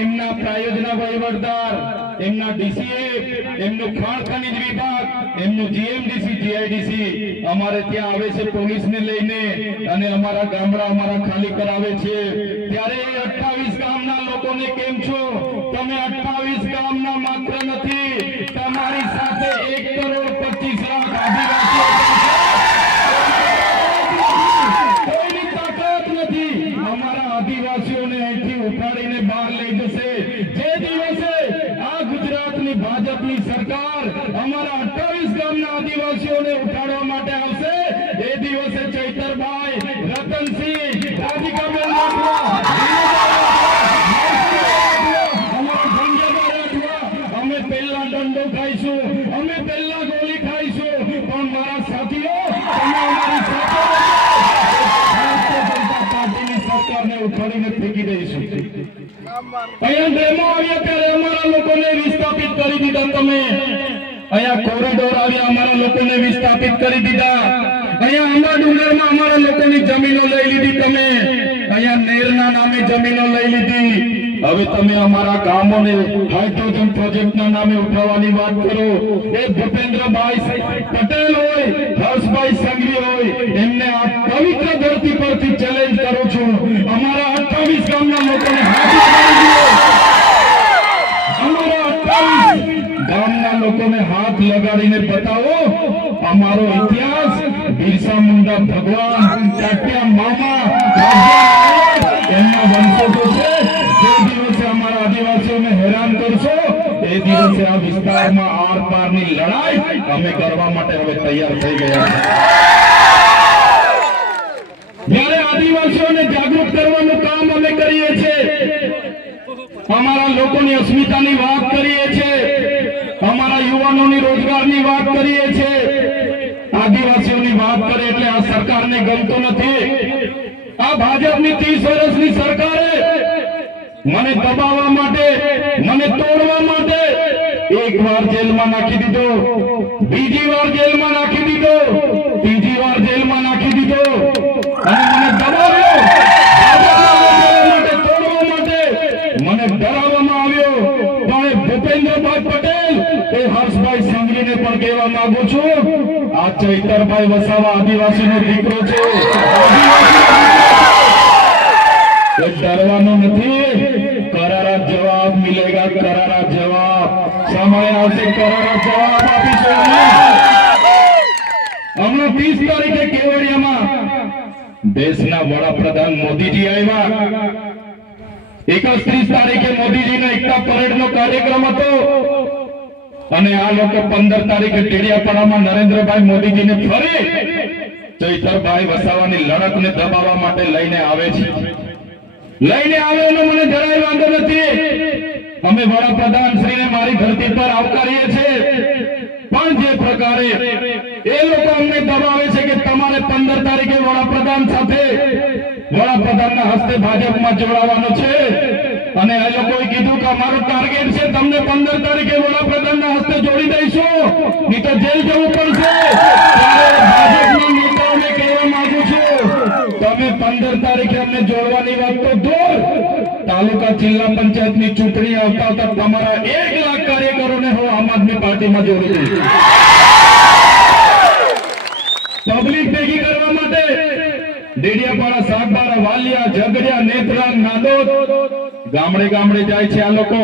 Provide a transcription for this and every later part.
એમના પ્રાયોજના વહીવટદાર એમના ડીસીએ એમનું ખાણ ખનીજ વિભાગ, એમનું જીએમડીસી જીઆઈડીસી અમારે ત્યાં આવે છે પોલીસને લઈને અને અમારા ગામડા અમારા ખાલી કરાવે છે. ત્યારે એ 28 ગામના લોકોને કેમ છો? તમે 28 ગામના માત્ર અમારા આદિવાસીઓને અહીંથી ઉપાડીને બહાર લઈ જશે. જે દિવસે આ ગુજરાતની ભાજપની સરકાર અમારા 28 ગામના આદિવાસીઓને ઉઠાડવા માટે આવશે, એ દિવસે ચૈતરભાઈ, રતનસિંહ, રાધિકાબેન સરકારને ફેંકી દઈશું અહીંયા ડેમો આવ્યા ત્યારે અમારા લોકોને વિસ્થાપિત કરી દીધા તમે. અહીંયા કોરિડોર આવ્યા અમારા લોકોને વિસ્થાપિત કરી દીધા. અહીંયા આંબા ડુંગરમાં અમારા લોકોની જમીનો લઈ લીધી તમે. અહીંયા નેરના નામે જમીનો લઈ લીધી. હવે તમે અમારા ગામોને હાઇડ્રોજન પ્રોજેક્ટના નામે ઉઠાવવાની વાત કરો. એ ભૂપેન્દ્રભાઈ પટેલ હોય હર્ષભાઈ સંઘવી હોય એમને આ લગાડીને બતાવો અમારો ઇતિહાસ બિરસા મુંડા ભગવાન, ચાટ્યા મામા એમના વંશજો છે. જે દિવસે અમારા આદિવાસીઓને હેરાન કરશો, એ દિવસે આ વિસ્તારમાં આર પારની લડાઈ અમે કરવા માટે હવે તૈયાર થઈ ગયા જ્યારે આદિવાસીઓને જાગૃત કરવાનું કામ અમે કરીએ છીએ, અમારા લોકોની અસ્મિતાની વાત કરીએ છીએ અમારા યુવાનોની રોજગારની વાત કરીએ છીએ આદિવાસીઓની વાત કરે એટલે સરકારને ગમતો નથી. આ ભાજપની 30 વર્ષની સરકારે મને દબાવવા માટે, મને તોડવા માટે એક વાર જેલમાં નાખી દીધો, બીજી વાર જેલમાં નાખી દીધો. હર્ષભાઈ સંઘવીને પણ કહેવા માંગુ છું. આ ચૈતરભાઈ વસાવા આદિવાસીનો દીકરો છે. એ નથી. કરારા જવાબ મિલેગા, કરારા જવાબ. સમય આવશે, કરારા જવાબ આપીશું. હમણાં 30 તારીખે કેવડિયામાં દેશના વડાપ્રધાન મોદીજી આવ્યા. એકત્રીસ તારીખે મોદીજીના એકતા પરેડનો કાર્યક્રમ હતો. અને આ લોકો પંદર તારીખે ટેડિયાપાડામાં નરેન્દ્રભાઈ મોદીજીને ફરી ચૈતરભાઈ વસાવાની લડતને દબાવવા માટે લઈને આવે છે. લઈને આવે એનો મને જરાય વાંધો નથી. અમે વડાપ્રધાન શ્રીને મારી ધરતી પર આવકારીએ છીએ. પણ જે પ્રકારે એ લોકો અમને દબાવે છે કે તમારે પંદર તારીખે વડાપ્રધાન સાથે વડાપ્રધાનના હસ્તે ભાજપમાં જોડાવાનું છે. અને એ લોકોએ કીધું કે અમારો ટાર્ગેટ છે તમને પંદર તારીખે વડાપ્રધાનના હસ્તે દઈશું. નહીં તો જેલ જવું પડશે. આવતા આવતા તમારા એક લાખ કાર્યકરોને હું આમ આદમી પાર્ટીમાં જોડી દઈશ. કરવા માટે ડેડિયાપાડા સાગબારા વાલિયા ઝઘડિયા નેત્રા નાંદોદ ગામડે ગામડે જાય છે આ લોકો.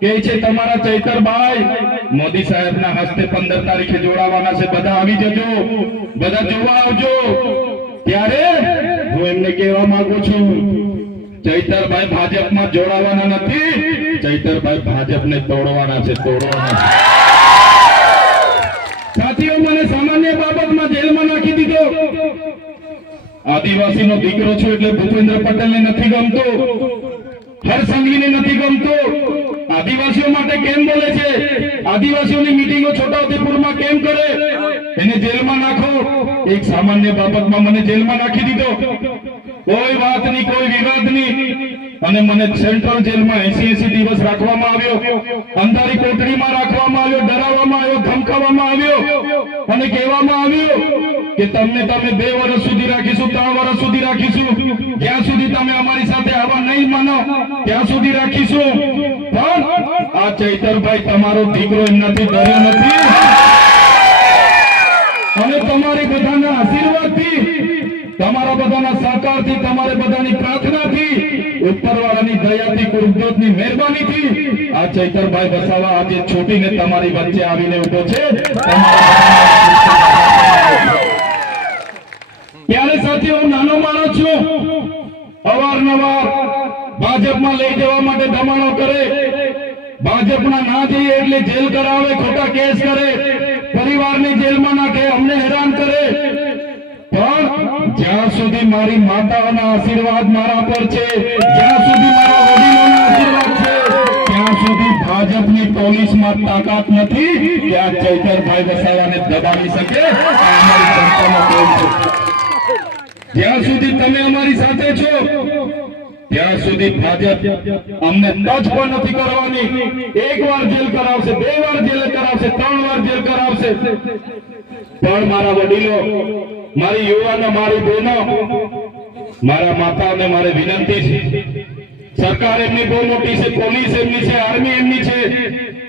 કે છે તમારા ચૈતરભાઈ, મોદી સાહેબના હસ્તે પંદર તારીખે જોડાવાના છે. બધા આવી જજો. બધા જોવા આવજો. ત્યારે હું એમને કહેવા માંગુ છું, ચૈતરભાઈ ભાજપમાં જોડાવાના નથી. ચૈતરભાઈ ભાજપને તોડવાના છે, તોડવાના સાથીઓ, મને સામાન્ય બાબતમાં જેલમાં નાખી દીધો. આદિવાસીનો દીકરો છું એટલે ભૂપેન્દ્ર પટેલને નથી ગમતો. હરસંઘવીને નથી ગમતો. આદિવાસીઓ માટે કેમ બોલે છે? આદિવાસીઓની મીટિંગો છોટાઉદેપુરમાં કેમ કરે? એને જેલમાં નાખો. એક સામાન્ય બાબતમાં મને જેલમાં નાખી દીધો. કોઈ વાત નહીં, કોઈ વિવાદ નહીં. અને મને સેન્ટ્રલ જેલમાં એસી એસી દિવસ રાખવામાં આવ્યો. અંધારી કોટડીમાં રાખવામાં આવ્યો, ડરાવવામાં આવ્યો, ધમકાવવામાં આવ્યો. અને કહેવામાં આવ્યું કે તમને તમે બે વર્ષ સુધી રાખીશું, ત્રણ વર્ષ સુધી રાખીશું. જ્યાં સુધી તમે અમારી સાથે આવા નહીં માનો, ત્યાં સુધી રાખીશું. પણ આ ચૈતરભાઈ તમારો દીકરો એમનાથી ડર્યો નથી. અને તમારી બધાના આશીર્વાદથી, તમારા બધાના સહકારથી તમારે બધાની પ્રાર્થનાથી, ઉપરવાળાની દયાથી કુદરતની મહેરબાનીથી આ ચૈતરભાઈ વસાવા આજે છૂટીને તમારી વચ્ચે આવીને ઊભો છે. ત્યારે સાથે હું નાનો માણસ છું. અવારનવાર ભાજપમાં લઈ જવા માટે દબાણો કરે. ભાજપના ના જઈએ એટલે જેલ કરાવે, ખોટા કેસ કરે. પરિવારને જેલમાં નાખે, અમને હેરાન કરે. પણ જ્યાં સુધી મારી માતાઓના આશીર્વાદ મારા પર છે, જ્યાં સુધી મારા વડીલોના આશીર્વાદ છે, ત્યાં સુધી ભાજપની પોલીસમાં તાકાત નથી, ત્યાં ચૈતરભાઈ વસાવાને દબાવી શકે આ અમારી જનતાનો પ્રેમ છે જ્યાં સુધી તમે અમારી સાથે છો, ત્યાં સુધી ભાજપ અમને ટચ પણ નથી કરવાની. એક વાર જેલ કરાવશે, બે વાર જેલ કરાવશે, ત્રણ વાર જેલ કરાવશે. પણ મારા વડીલો, મારી યુવાનો, મારી બહેનો, મારા માતાને મારે વિનંતી છે, સરકાર એમની બહુ મોટી છે, પોલીસ એમની છે, આર્મી એમની છે,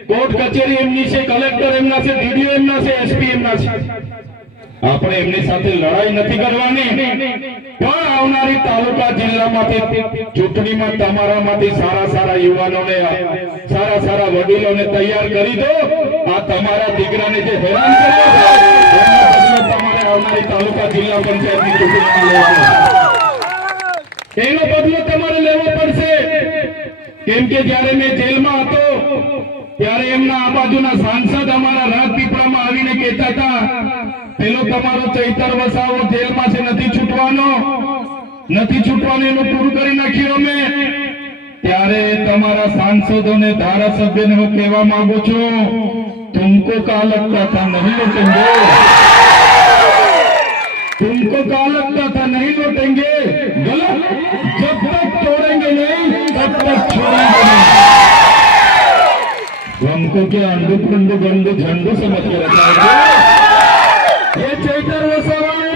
કોર્ટ કચેરી એમની છે, કલેક્ટર એમના છે, ડીડીઓ એમના છે, એસપી એમના છે. આપણે એમની સાથે લડાઈ નથી કરવાની. પણ આવનારી તાલુકા જિલ્લામાંથી ચૂંટણીમાં તમારામાંથી સારા સારા યુવાનોને, સારા સારા વડીલોને તૈયાર કરી દો. આ તમારા દીકરાને જે હેરાન તમારે આવનારી તાલુકા જિલ્લા પંચાયતની ચૂંટણીમાં લેવાનો એનો બદલો તમારે લેવો પડશે. કેમ કે જ્યારે મેં જેલમાં હતો, ત્યારે એમના આ બાજુના સાંસદ અમારા આવીને કહેતા હતા, પેલો તમારો ચૈતર વસાવો જેલમાં નથી છૂટવાનો. નથી છૂટવાનો, એનું પૂરું કરી નાખ્યું અમે. ત્યારે તમારા સાંસદોને ધારાસભ્યને હું કહેવા માંગુ છું, તુમકો કા લગતા થા, નહીં લૂટેંગે. તુમકો કા લગતા થા, નહીં લૂટેંગે. ગલત? જબ તક તોડેંગે નહીં, તબ તક છોડેંગે નહીં. हमको क्या अंडू कुंडू गंडू झंडू समझ के रखा है ये चैतर वसावा